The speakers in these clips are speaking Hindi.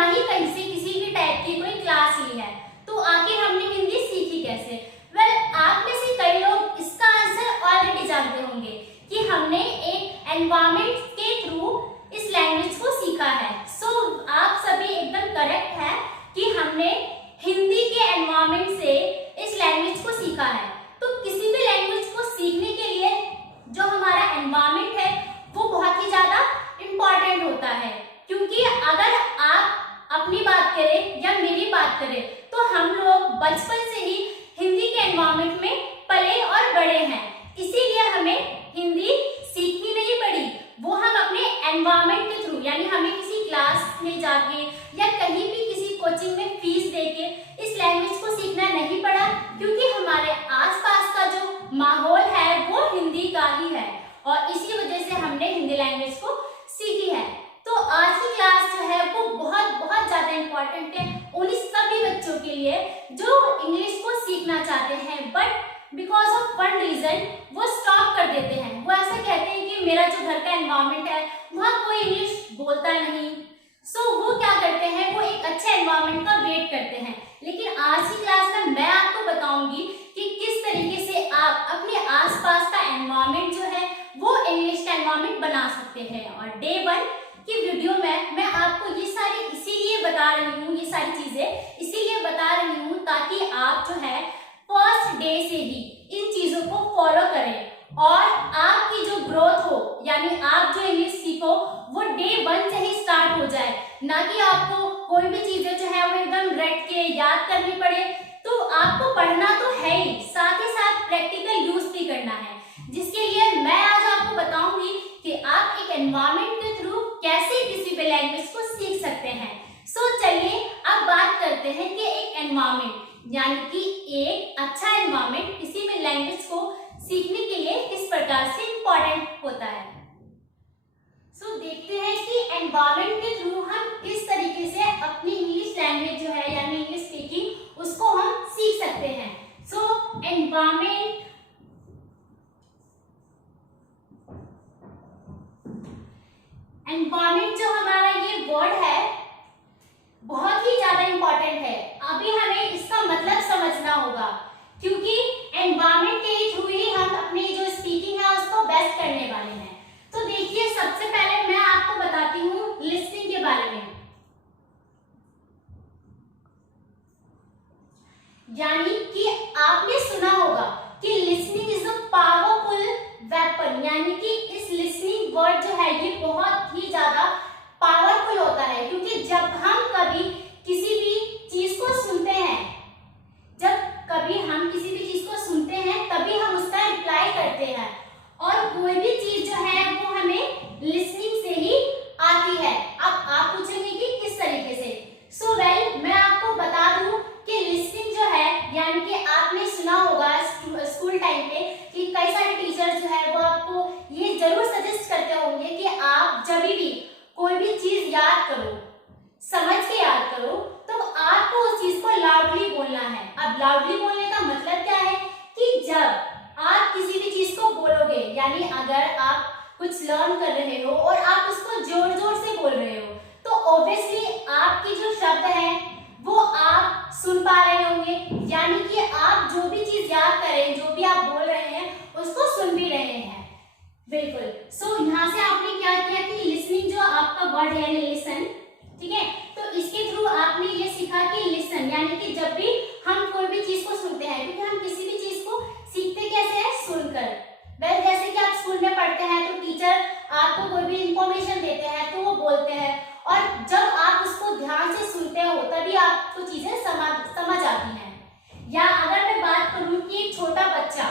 ना ही कहीं से किसी भी टाइप की कोई क्लास ली है, तो आखिर हमने हिंदी सीखी कैसे? आप में से कई लोग इसका आंसर ऑलरेडी जानते होंगे कि हमने एक एनवायरमेंट के थ्रू इस लैंग्वेज को सीखा है। आप सभी एकदम करेक्ट है कि हमने हिंदी के एनवायरमेंट से इस लैंग्वेज को सीखा है। तो किसी भी लैंग्वेज को सीखने के लिए जो हमारा एनवायरमेंट है वो बहुत ही ज्यादा इम्पोर्टेंट होता है, क्योंकि अगर आप अपनी बात करें या मेरी बात करें तो हम लोग बचपन से ही हिंदी के एनवायरमेंट में पले और बड़े हैं, इसीलिए हमें हिंदी सीखनी नहीं पड़ी, वो हम अपने एनवायरमेंट के थ्रू, यानी हमें किसी क्लास में जाके या कहीं भी किसी कोचिंग में फीस देके इस लैंग्वेज को सीखना नहीं पड़ा, क्योंकि हमारे आसपास का जो माहौल है वो हिंदी का ही है और इसी वजह से हमने हिंदी लैंग्वेज को सीखी है। तो आज की क्लास जो है वो बहुत ज्यादा इम्पोर्टेंट है उन सभी बच्चों के लिए जो इंग्लिश को सीखना चाहते हैं, but because of one reason वो स्टॉप कर देते हैं। वो ऐसा कहते हैं कि मेरा जो घर का एनवायरमेंट है वहाँ कोई इंग्लिश बोलता नहीं, वो क्या करते हैं, वो एक अच्छे एनवायरमेंट का वेट करते हैं। लेकिन आज की क्लास में मैं आपको बताऊंगी कि किस तरीके से आप अपने आसपास का एनवायरमेंट जो है वो इंग्लिश का एनवायरमेंट बना सकते हैं। और डे 1 की वीडियो में मैं आपको ये सारी इसीलिए बता रही हूँ, ये सारी चीजें इसीलिए बता रही हूँ ताकि आप जो है फर्स्ट डे से ही इन चीजों को फॉलो करें और आपकी जो ग्रोथ हो, यानी आप जो इंग्लिश सीखो वो डे 1 से ही स्टार्ट हो जाए, ना कि आपको कोई भी चीजें जो है वो एकदम रट के याद करनी पड़े। तो आपको पढ़ना तो है ही, साथ ही साथ प्रैक्टिकल यूज भी करना है, जिसके लिए मैं आज आपको बताऊंगी कि आप एक एनवायरमेंट के थ्रू कैसे किसी भी लैंग्वेज को सीख सकते हैं। चलिए अब बात करते हैं कि एक एनवायरमेंट, यानी कि एक अच्छा एनवायरमेंट किसी भी लैंग्वेज को सीखने के लिए किस प्रकार से इम्पोर्टेंट होता है। देखते हैं कि एनवायरमेंट के थ्रू हम किस तरीके से अपनी इंग्लिश लैंग्वेज जो है यानी इंग्लिश स्पीकिंग उसको हम सीख सकते हैं। एनवायरमेंट जो हमारा ये वर्ड है बहुत ही ज्यादा इंपॉर्टेंट है। अभी हमें इसका मतलब समझना होगा, क्योंकि एनवायरमेंट के थ्रू ही हम अपनी जो स्पीकिंग है उसको बेस्ट करने वाले हैं। तो देखिए, सबसे पहले मैं आपको बताती हूँ लिसनिंग के बारे में, यानी कि आपने सुना होगा कि listening is a powerful weapon, यानी कि इस लिसनिंग वर्ड जो है ये बहुत ही ज्यादा पावरफुल होता है, क्योंकि जब हम कभी किसी भी चीज को सुनते हैं, जब कभी हम किसी भी चीज को सुनते हैं तभी हम उसका रिप्लाई करते हैं, और कोई भी चीज जो है वो हमें लिसनिंग से ही आती है। अब आप पूछेंगे कि किस तरीके से। मैं आपको बता दूं कि लिसनिंग जो है, यानी कि आपने सुना होगा स्कूल टाइम पे कि कई सारे टीचर्स जो है वो आपको ये जरूर सजेस्ट करते होंगे कि आप जब भी कोई भी चीज याद करो, समझ के याद करो, तो आपको उस चीज को लाउडली बोलना है। अब लाउडली बोलने का मतलब क्या है कि जब आप किसी भी चीज को बोलोगे, यानी अगर आप कुछ लर्न कर रहे हो और आप उसको जोर जोर से बोल रहे हो, तो ऑब्वियसली आपकी जो शब्द है वो आप सुन पा रहे होंगे, यानी कि आप जो भी चीज याद कर रहे हैं, जो भी आप बोल रहे हैं उसको सुन भी रहे हैं। बिल्कुल। यहाँ से आपने क्या किया कि लिसनिंग जो आपका वर्ड है यानी लिसन, ठीक है, तो इसके थ्रू आपने ये सीखा कि लिसन, यानी कि जब भी हम कोई भी चीज को सुनते हैं, क्योंकि हम किसी भी चीज को सीखते कैसे है, सुनकर। जैसे कि आप स्कूल में पढ़ते हैं तो टीचर आपको कोई भी इंफॉर्मेशन देते हैं तो वो बोलते हैं, और जब आप उसको ध्यान से सुनते हो तभी आपको चीजें समझ आती हैं। या अगर मैं बात करूं कि एक छोटा बच्चा,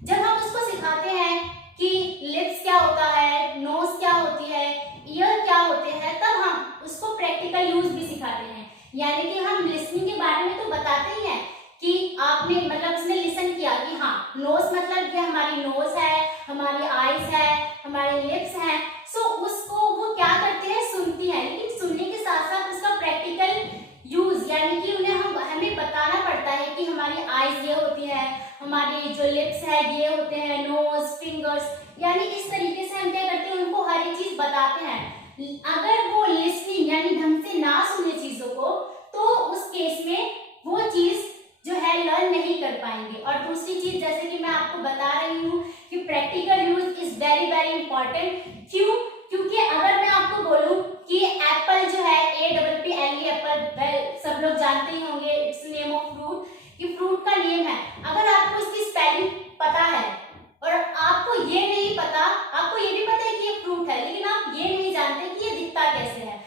जब हम उसको सिखाते हैं कि लिप्स क्या होता है, नोज क्या होती है, ईयर क्या होते हैं, तब हम उसको प्रैक्टिकल यूज भी सिखाते हैं। यानी कि हम लिसनिंग के बारे में तो बताते ही हैं कि आपने मतलब उसने लिसन किया कि हाँ, नोज मतलब कि हमारी नोज है, हमारी आईज है, हमारे लिप्स हैं। उसको वो क्या करते हैं, सुनती है, लेकिन सुनने के साथ साथ उसका प्रैक्टिकल यूज, यानी कि हमें बताना पड़ता है कि हमारी आईज ये होती है, हमारी जो लिप्स है ये होते हैं, नोज, फिंगर्स, यानी इस तरीके से हम क्या करते हैं, उनको हर एक चीज बताते हैं। अगर वो लिसनिंग यानी ढंग से ना सुने चीज इम्पोर्टेंट। क्यों? क्योंकि अगर मैं आपको बोलूं कि एप्पल जो है APPLE एप्पल, सब लोग जानते ही होंगे, इट्स नेम ऑफ फ्रूट, ये फ्रूट का नेम है। अगर आपको इसकी स्पेलिंग पता है और आपको ये नहीं पता, आपको ये भी पता है कि ये फ्रूट है, लेकिन आप ये नहीं जानते कि ये दिखता कैसे है,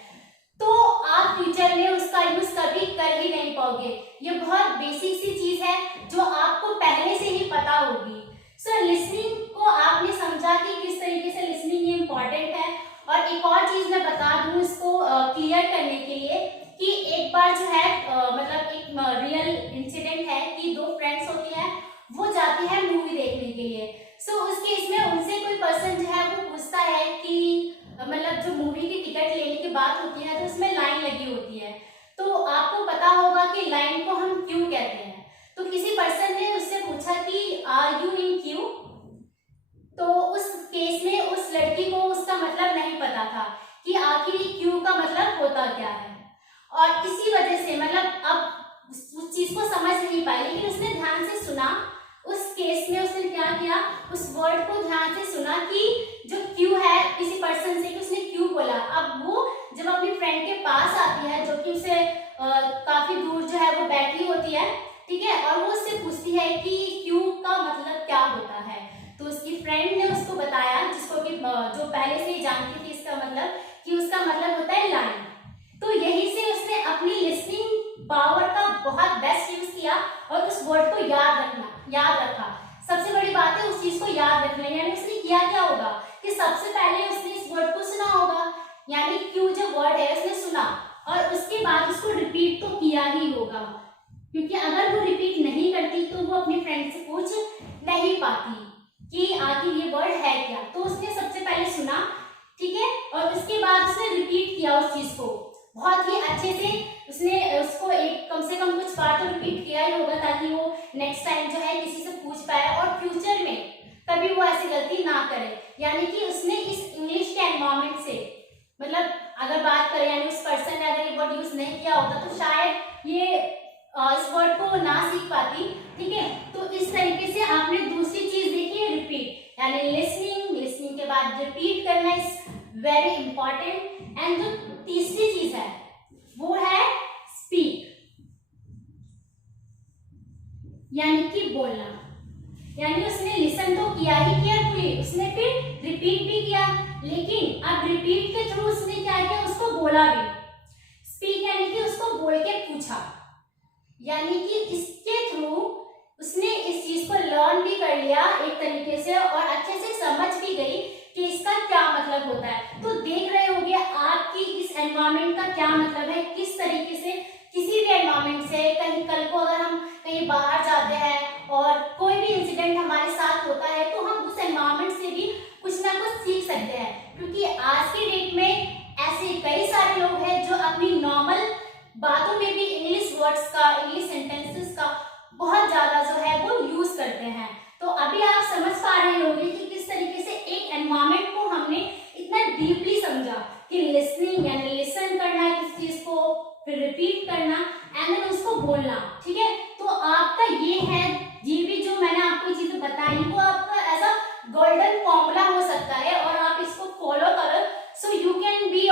तो आप फ्यूचर में उसका यूज कभी कर ही नहीं पाओगे। ये बहुत बेसिक सी चीज है जो आपको पहले से ही पता होगी। सो लिसनिंग को आपने समझा कि किस तरीके से लिसनिंग ये इम्पोर्टेंट है। और एक और चीज मैं बता दूं इसको क्लियर करने के लिए कि एक बार जो है मतलब एक रियल इंसिडेंट है कि दो फ्रेंड्स होती है, वो जाती है मूवी देखने के लिए। सो उस केस में उनसे कोई पर्सन जो है वो पूछता है कि मतलब जो मूवी की टिकट लेने की बात होती है तो उसमें लाइन लगी होती है, तो आपको पता होगा कि लाइन को हम क्यू कहते हैं। तो किसी पर्सन ने उससे पूछा कि आर यू इन क्यू, तो उस केस में उस लड़की को उसका मतलब नहीं पता था कि आखिर क्यू का मतलब होता क्या है, और इसी वजह से मतलब अब उस चीज को समझ नहीं पाई, लेकिन उसने ध्यान से सुना। उस केस में उसने क्या किया, उस वर्ड को ध्यान से सुना कि जो क्यू है, किसी पर्सन से कि उसने क्यू बोला। अब वो जब अपनी फ्रेंड के पास आती है जो कि उसे काफी दूर जो है वो बैठी होती है, ठीक है, और वो उससे पूछती है कि क्यू का मतलब क्या होता है, तो उसकी फ्रेंड ने उसको बताया, जिसको कि जो पहले से ही जानती थी इसका मतलब, कि उसका मतलब होता है लाइन। तो यही से उसने अपनी लिसनिंग पावर का बहुत बेस्ट यूज किया और उस वर्ड को याद रखा। सबसे बड़ी बात है उस चीज को याद रखना, यानी उसने किया क्या होगा कि सबसे पहले उसने इस वर्ड को सुना होगा, यानी क्यू जो वर्ड है उसने सुना, और उसके बाद उसको रिपीट तो किया ही होगा, क्योंकि अगर वो रिपीट नहीं करती तो वो अपनी फ्रेंड से पूछ नहीं पाती कि आखिर ये वर्ड है क्या। तो उसने सबसे पहले सुना, ठीक है, और उसके बाद उसने रिपीट किया उस चीज को बहुत ही अच्छे से। उसने उसको एक कम से कम कुछ बार तो रिपीट किया ही होगा, ताकि वो नेक्स्ट टाइम जो है किसी से पूछ पाए और फ्यूचर में कभी वो ऐसी गलती ना करे। यानी कि उसने इस इंग्लिश के एनवायरनमेंट से, मतलब अगर बात करें, यानी उस पर्सन ने अगर ये वर्ड यूज नहीं किया होता तो शायद ये इस वर्ड को ना सीख पाती, ठीक है। तो इस तरीके से आपने दूसरी चीज देखी है, रिपीट, यानी लिसनिंग के बाद रिपीट करना इज वेरी इंपॉर्टेंट। एंड जो तीसरी चीज है वो है स्पीक, यानी कि बोलना। यानी उसने लिसन तो किया ही केयरफुली, उसने फिर रिपीट भी किया, लेकिन अब रिपीट के थ्रू उसने क्या किया, उसको बोला भी। स्पीक यानी कि उसको बोल के पूछा, यानी कि इसके थ्रू उसने इस चीज को लर्न भी कर लिया एक तरीके से, और अच्छे से समझ भी गई कि इसका क्या मतलब होता है। तो देख रहे होंगे आपकी इस एनवायरनमेंट का क्या मतलब है, किस तरीके से किसी भी एनवायरनमेंट से, कहीं कल को अगर हम कहीं बाहर जाते हैं और कोई भी इंसिडेंट हमारे साथ होता है तो हम उस एनवायरनमेंट से भी कुछ ना कुछ सीख सकते हैं। क्योंकि आज के डेट में ऐसे कई सारे लोग हैं जो अपनी नॉर्मल बातों में भी इंग्लिश वर्ड्स का, इंग्लिश सेंटेंसेस का बहुत ज्यादा जो है वो यूज करते हैं। तो अभी आप समझ पा रहे होंगे कि किस तरीके से एक एनवायरनमेंट को हमने इतना डीपली समझा कि लिसनिंग यानी लिसन करना किस चीज को, फिर रिपीट करना एंड देन उसको बोलना, ठीक है। तो आपका ये है, ये भी जो मैंने आपको चीजें बताई वो आपका ऐसा गोल्डन फॉर्मूला हो सकता है, और आप इसको फॉलो करो, so you can be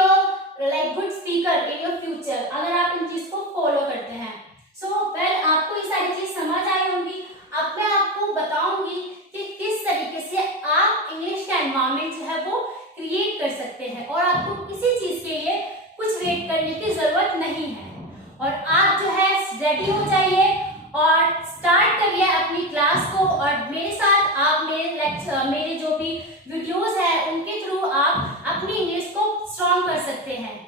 like good speaker in your future, अगर आप इन चीज को फॉलो करते हैं। सो आपको ये सारी चीज समझ आई होंगी। अब मैं आपको बताऊंगी कि किस तरीके से आप इंग्लिश का एनवायरनमेंट जो है वो क्रिएट कर सकते हैं, और आपको किसी चीज के लिए कुछ वेट करने की जरूरत नहीं है, और आप जो है रेडी हो जाइए और स्टार्ट करिए अपनी क्लास को, और मेरे साथ आप मेरे जो भी वीडियोस है उनके थ्रू आप अपनी इंग्लिश को स्ट्रॉन्ग कर सकते हैं।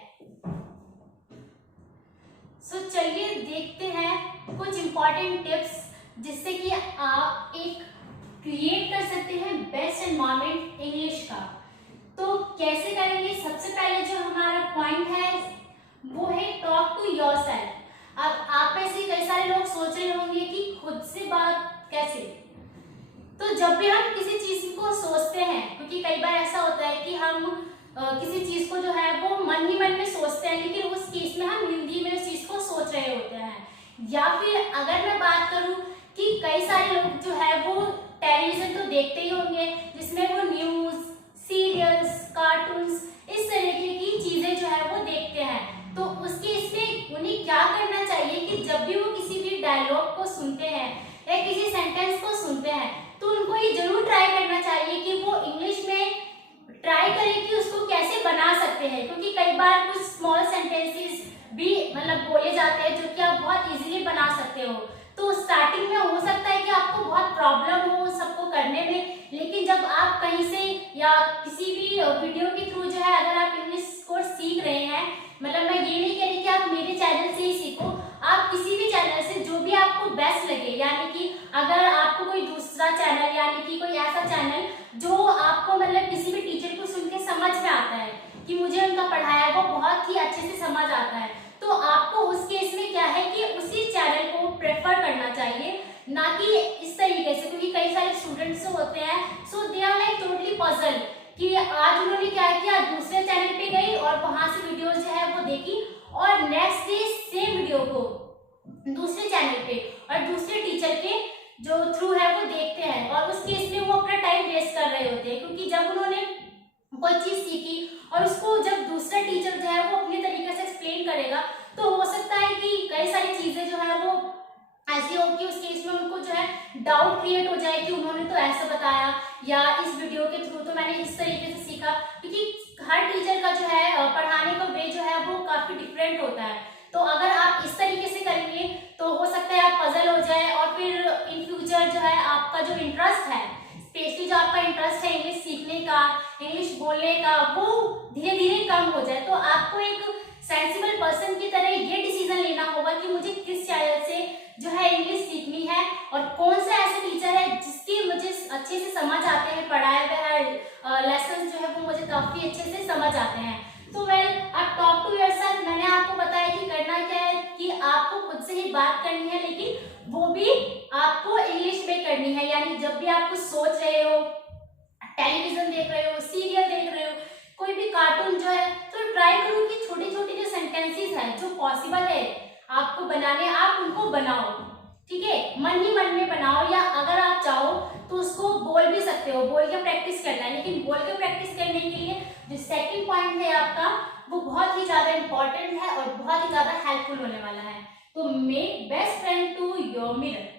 सो चलिए देखते हैं कुछ इंपॉर्टेंट टिप्स जिससे कि आप एक क्रिएट कर सकते हैं बेस्ट एनवायरनमेंट इंग्लिश का। तो कैसे करेंगे, सबसे पहले जो हमारा पॉइंट है वो है टॉक टू योरसेल्फ। अब आप में से कई सारे लोग सोच रहे होंगे कि खुद से बात कैसे। तो जब भी हम किसी चीज को सोचते हैं, क्योंकि कई बार ऐसा होता है कि हम किसी चीज को जो है वो मन ही मन में सोचते हैं, लेकिन उस केस में हम हिंदी में उस चीज को सोच रहे होते हैं। या फिर अगर मैं बात करूं कि कई सारे लोग जो है वो टेलीविजन तो देखते ही होंगे, जिसमें वो न्यूज सीरियल्स, कार्टून्स, इस तरीके की चीजें जो है वो देखते हैं। तो उसके इसमें उन्हें क्या करना चाहिए कि जब भी वो किसी भी डायलॉग को सुनते हैं या किसी सेंटेंस को सुनते हैं तो उनको ये जरूर ट्राई करना चाहिए कि वो इंग्लिश में ट्राई करें कि उसको कैसे बना सकते हैं, क्योंकि कई बार कुछ स्मॉल सेंटेंसेस भी मतलब बोले जाते हैं जो कि आप बहुत इजीली बना सकते हो। तो स्टार्टिंग में हो सकता है कि आपको बहुत प्रॉब्लम हो सबको करने में, लेकिन जब आप कहीं से या किसी भी वीडियो के थ्रू जो है अगर आप इंग्लिश कोर्स सीख रहे हैं, मतलब मैं ये नहीं कह रही कि आप मेरे चैनल से ही सीखो, आप किसी भी चैनल से जो भी आपको बेस्ट लगे, यानी कि अगर आपको कोई दूसरा चैनल यानी कि कोई ऐसा चैनल जो आपको मतलब किसी भी टीचर को सुन के समझ में आता है कि मुझे उनका पढ़ाया वो बहुत ही अच्छे से समझ आता है, तो आपको उस केस में क्या है कि उसी चैनल को प्रेफर करना चाहिए, ना कि इस तरीके से, क्योंकि कई सारे स्टूडेंट्स होते हैं so they are like totally puzzle कि आज उन्होंने क्या किया, दूसरे चैनल पे गई और वहां से वीडियोस जो है वो देखी और नेक्स्ट डे सेम वीडियो को दूसरे चैनल पे और दूसरे टीचर के जो थ्रू है वो देखते हैं, और उस केस में वो अपना टाइम वेस्ट कर रहे होते हैं, क्योंकि जब उन्होंने कोई चीज सीखी और उसको जब दूसरा टीचर जो है वो अपने तरीके से एक्सप्लेन करेगा तो हो सकता है कि कई सारी चीजें जो है वो ऐसी हो कि उस केस में उनको जो है डाउट क्रिएट हो जाए कि उन्होंने तो ऐसा बताया या इस वीडियो के थ्रू तो मैंने इस तरीके से सीखा, क्योंकि हर टीचर का जो है पढ़ाने का वे जो है वो काफी डिफरेंट होता है। तो अगर आप इस तरीके से करेंगे तो हो सकता है आप पजल हो जाए और फिर इन फ्यूचर जो है आपका जो इंटरेस्ट है, स्पेशली जो आपका इंटरेस्ट है इंग्लिश सीखने का, इंग्लिश बोलने का, वो धीरे धीरे कम हो जाए। तो आपको एक सेंसिबल पर्सन की तरह ये डिसीजन लेना होगा कि मुझे किस चैनल से जो है इंग्लिश सीखनी है और कौन सा ऐसा टीचर है जिसकी मुझे अच्छे से समझ आते हैं, पढ़ाए हुए लेसन जो है वो मुझे काफी अच्छे से समझ आते हैं। तो वेल आप टॉक टू योरसेल्फ, मैंने आपको बताया कि करना क्या है कि आपको खुद से ही बात करनी है, लेकिन वो भी आपको इंग्लिश में करनी है, यानी जब भी आप कुछ सोच रहे हो, टेलीविजन देख रहे हो, सीरियल देख रहे हो, कोई भी कार्टून जो है, तो ट्राई करो कि छोटे छोटे जो सेंटेंसेस हैं जो पॉसिबल है आपको बनाने, आप उनको बनाओ, ठीक है, मन ही मन में बनाओ, या अगर आप चाहो तो उसको बोल भी सकते हो, बोल के प्रैक्टिस करना है, लेकिन बोल के प्रैक्टिस करने के लिए जो सेकंड पॉइंट है आपका वो बहुत ही ज्यादा इंपॉर्टेंट है और बहुत ही ज्यादा हेल्पफुल होने वाला है। तो make best friend to your mirror.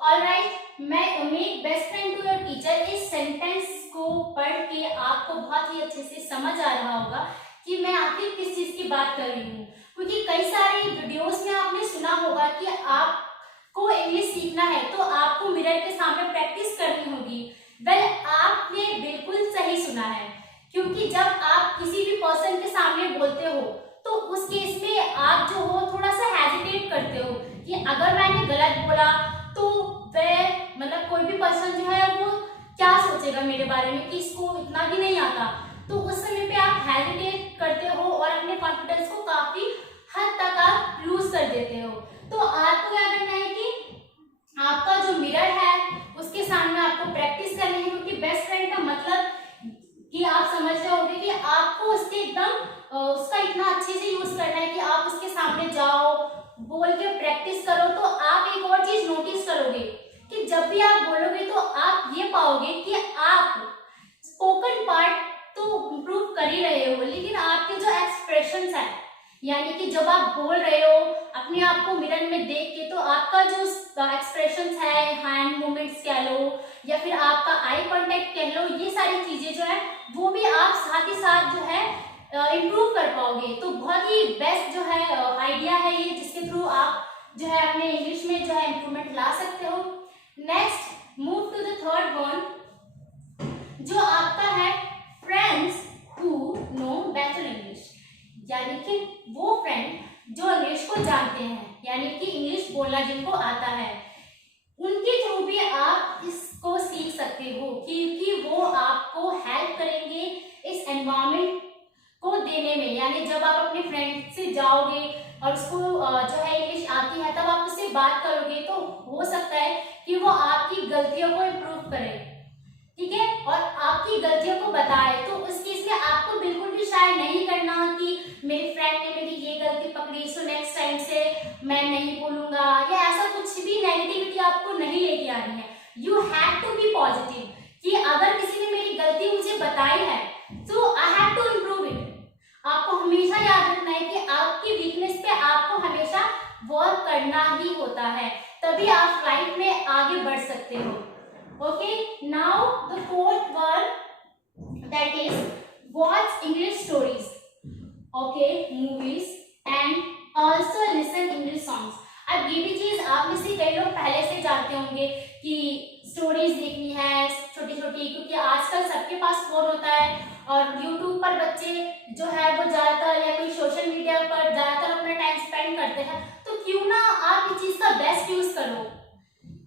Alright, make best friend to your teacher, इस सेंटेंस को पढ़ के आपको बहुत ही अच्छे से समझ आ रहा होगा कि मैं आखिर किस चीज की बात कर रही हूँ, क्योंकि कई सारे वीडियोस में आपने सुना होगा कि आपको इंग्लिश सीखना है तो आपको मिरर के सामने प्रैक्टिस करनी होगी। वेल, आपने बिल्कुल सही सुना है, क्योंकि जब आप किसी भी पर्सन के सामने बोलते हो तो उस केस में आप जो हो थोड़ा सा हेजिटेट करते हो कि अगर मैंने गलत बोला तो वह मतलब कोई भी पर्सन जो है वो क्या सोचेगा मेरे बारे में कि इसको इतना भी नहीं आता, तो उस समय पे आप हेजिटेट करते हो और अपने कॉन्फिडेंस को काफी हद तक आप लूज कर देते हो। तो आपको क्या करना है कि आपका जो मिरर है उसके सामने आपको प्रैक्टिस करनी है, क्योंकि बेस्ट फ्रेंड का मतलब कि आप समझ रहे होंगे कि आपको उसके एकदम उसका इतना अच्छे से यूज करना है कि आप उसके सामने जाओ, बोल के प्रैक्टिस करो। तो आप एक और चीज नोटिस करोगे कि जब भी आप बोलोगे तो आप ये पाओगे कि आप स्पोकन पार्ट तो इम्प्रूव कर ही रहे हो, लेकिन आपके जो एक्सप्रेशंस है, यानी कि जब आप बोल रहे हो अपने आप को मिरर में देख के, तो आपका जो एक्सप्रेशंस है, हैंड मूवमेंट्स कह लो या फिर आपका आई कांटेक्ट कह लो, ये सारी चीजें जो है वो भी आप साथ ही साथ जो है इम्प्रूव कर पाओगे। तो बहुत ही बेस्ट जो है आइडिया है ये, जिसके थ्रू आप जो है अपने इंग्लिश में जो है इम्प्रूवमेंट ला सकते हो। Next, move to the third one, जो आपका है friends who know better English, यानी कि वो फ्रेंड जो इंग्लिश को जानते हैं, यानी कि इंग्लिश बोलना जिनको आता है, उनके थ्रू भी आप इसको सीख सकते हो, क्योंकि वो आपको हेल्प करेंगे इस एनवायरनमेंट को देने में। यानी जब आप अपने फ्रेंड से जाओगे और उसको जो है इंग्लिश आती है, तब आप उससे बात करोगे तो हो सकता है कि वो आपकी गलतियों को इम्प्रूव करे, ठीक है, और आपकी गलतियों को बताए। तो उस केस में आपको बिल्कुल भी शायद नहीं करना कि मेरी फ्रेंड ने मेरी ये गलती पकड़ी सो नेक्स्ट टाइम से मैं नहीं बोलूंगा, या ऐसा कुछ भी नेगेटिविटी आपको नहीं लेके आनी है। You have to be positive कि अगर किसी ने मेरी गलती मुझे मुझे बताई है, so I have to improve it. आपको हमेशा याद रखना है कि आपकी वीकनेस पे आपको हमेशा वर्क करना ही होता है, तभी आप लाइफ में आगे बढ़ सकते हो. Okay, now the fourth one, that is watch English stories. Okay, movies and also listen English songs. अब ये भी चीज आप में से कई लोग पहले से जानते होंगे कि स्टोरीज देखनी है छोटी छोटी, क्योंकि आजकल सबके पास फोन होता है और यूट्यूब पर बच्चे जो है वो ज्यादातर या कोई सोशल मीडिया पर ज्यादातर अपना टाइम स्पेंड करते हैं. तो क्यों ना आप इस चीज का बेस्ट यूज करो.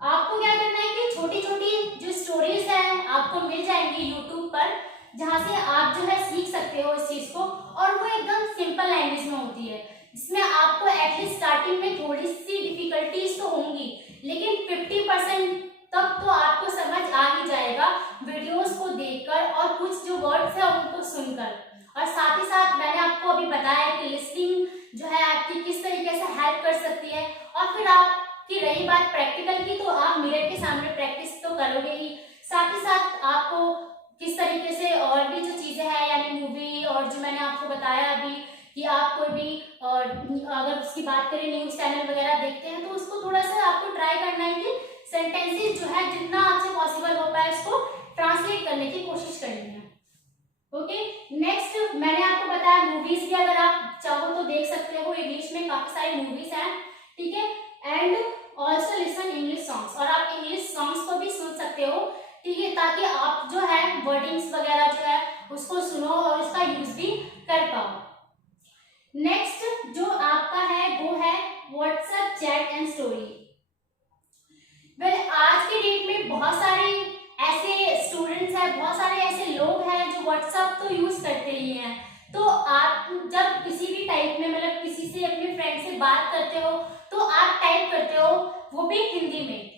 आपको क्या करना है कि छोटी छोटी जो स्टोरीज है आपको मिल जाएंगी यूट्यूब पर, जहाँ से आप जो है सीख सकते हो इस चीज को, और वो एकदम सिंपल लैंग्वेज में होती है. इसमें आपको एटलीस्ट स्टार्टिंग में थोड़ी सी डिफिकल्टीज तो होंगी, लेकिन 50% तक तो आपको समझ आ ही जाएगा वीडियोस को देखकर और कुछ जो वर्ड्स है उनको सुनकर. और साथ ही साथ मैंने आपको अभी बताया कि लिसनिंग जो है आपकी किस तरीके से हेल्प कर सकती है. और फिर आपकी रही बात प्रैक्टिकल की, तो आप मिरर के सामने प्रैक्टिस तो करोगे ही, साथ ही साथ आपको किस तरीके से और भी जो चीजें हैं यानी मूवी और जो मैंने आपको बताया अभी कि आप कोई भी अगर उसकी बात करें न्यूज चैनल वगैरह देखते हैं तो उसको थोड़ा सा आपको ट्राई करना है कि सेंटेंसेस जो है जितना आपसे पॉसिबल हो पाए उसको ट्रांसलेट करने की कोशिश करनी है. ओके, नेक्स्ट मैंने आपको बताया मूवीज भी अगर आप चाहो तो देख सकते हो, इंग्लिश में काफी सारी मूवीज हैं, ठीक है. And also listen English songs, और आप इंग्लिश सॉन्ग्स को भी सुन सकते हो, ठीक है, ताकि आप जो है वर्डिंग्स वगैरह जो है उसको सुनो और उसका यूज भी कर पाओ. नेक्स्ट जो आपका है वो है WhatsApp chat and story. Well, आज के डेट में बहुत सारे ऐसे स्टूडेंट्स हैं, बहुत सारे ऐसे लोग हैं जो व्हाट्सएप तो यूज करते ही हैं. तो आप जब किसी भी टाइप में मतलब किसी से अपने फ्रेंड से बात करते हो तो आप टाइप करते हो, वो भी हिंदी में.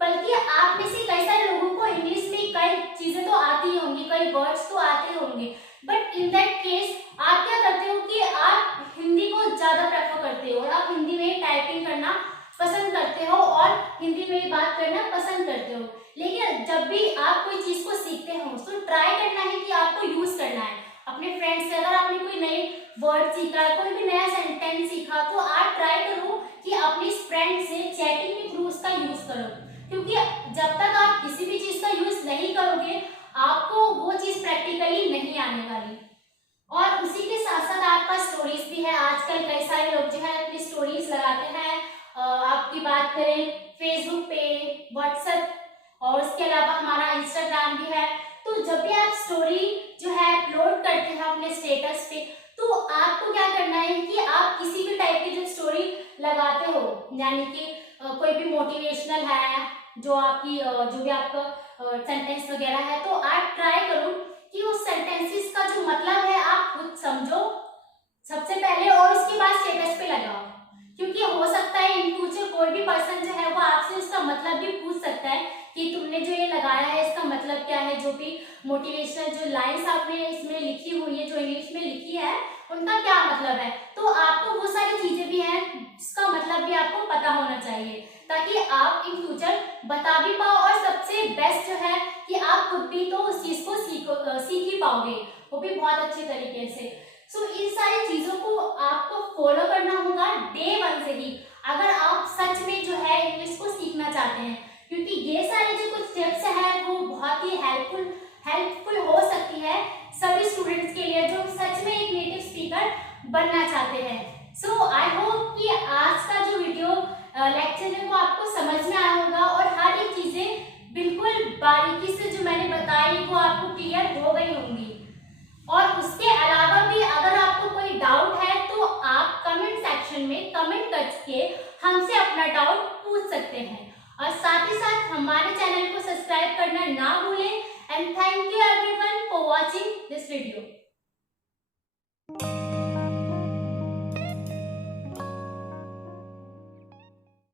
बल्कि आप में से कई सारे लोगों को इंग्लिश में कई चीजें तो आती ही होंगी, कई वर्ड्स तो आते होंगे, बट इन दैट केस आप क्या करते हो कि आप हिंदी को ज्यादा प्रेफर करते हो और आप हिंदी में टाइपिंग करना पसंद करते हो और हिंदी में बात करना पसंद करते हो. लेकिन जब भी आप कोई चीज को सीखते हो तो ट्राई करना है कि आपको यूज करना है अपने फ्रेंड्स से. अगर आपने कोई नई वर्ड सीखा, कोई भी नया सेंटेंस सीखा, तो आप ट्राई करो कि अपनी फ्रेंड से चैटिंग के थ्रू उसका यूज करो, क्योंकि जब तक आप किसी भी चीज का यूज नहीं करोगे आपको वो चीज प्रैक्टिकली नहीं आने वाली. और उसी के साथ साथ आपका स्टोरीज भी है. आजकल कई सारे लोग जो है अपनी स्टोरीज लगाते हैं. आपकी बात करें फेसबुक पे, व्हाट्सएप और उसके अलावा हमारा इंस्टाग्राम भी है. तो जब भी आप स्टोरी जो है अपलोड करते हैं अपने स्टेटस पे, तो आपको क्या करना है कि आप किसी भी टाइप की जो स्टोरी लगाते हो, यानी कि कोई भी मोटिवेशनल है, जो भी आपका सेंटेंस वगैरह है, तो आप ट्राई करो कि उस सेंटेंसेस का जो मतलब है आप खुद समझो सबसे पहले और उसके बाद स्टेटस पे लगाओ. क्योंकि हो सकता है इन फ्यूचर कोई भी पर्सन जो है वो आपसे उसका मतलब भी पूछ सकता है कि तुमने जो ये लगाया है इसका मतलब क्या है. जो भी मोटिवेशनल जो लाइंस आपने इसमें लिखी हुई है, जो इंग्लिश में लिखी है, उनका क्या मतलब है. तो आपको वो सारी चीजें भी हैं जिसका मतलब भी आपको पता होना चाहिए, ताकि आप इन फ्यूचर बता भी पाओ. और सबसे बेस्ट जो है कि आप खुद भी तो उस चीज को सीख ही पाओगे, वो भी बहुत अच्छे तरीके से. सो इन सारी चीजों को आपको फॉलो करना होगा डे 1 से ही, अगर आप सच में जो है इंग्लिश को सीखना चाहते हैं. क्योंकि ये सारे जो कुछ टिप्स हैं वो बहुत ही हेल्पफुल हो सकती है सभी स्टूडेंट्स के लिए जो सच में एक नेटिव स्पीकर बनना चाहते हैं. सो आई होप कि आज का जो वीडियो लेक्चर है वो आपको समझ में आया होगा और हर एक चीजें बिल्कुल बारीकी से जो मैंने बताई वो आपको क्लियर हो गई होंगी. और उसके अलावा भी अगर आपको कोई डाउट है तो आप कमेंट सेक्शन में कमेंट करके हमसे अपना डाउट पूछ सकते हैं. और साथ ही साथ हमारे चैनल को सब्सक्राइब करना ना भूलें. And thank you everyone for watching this video.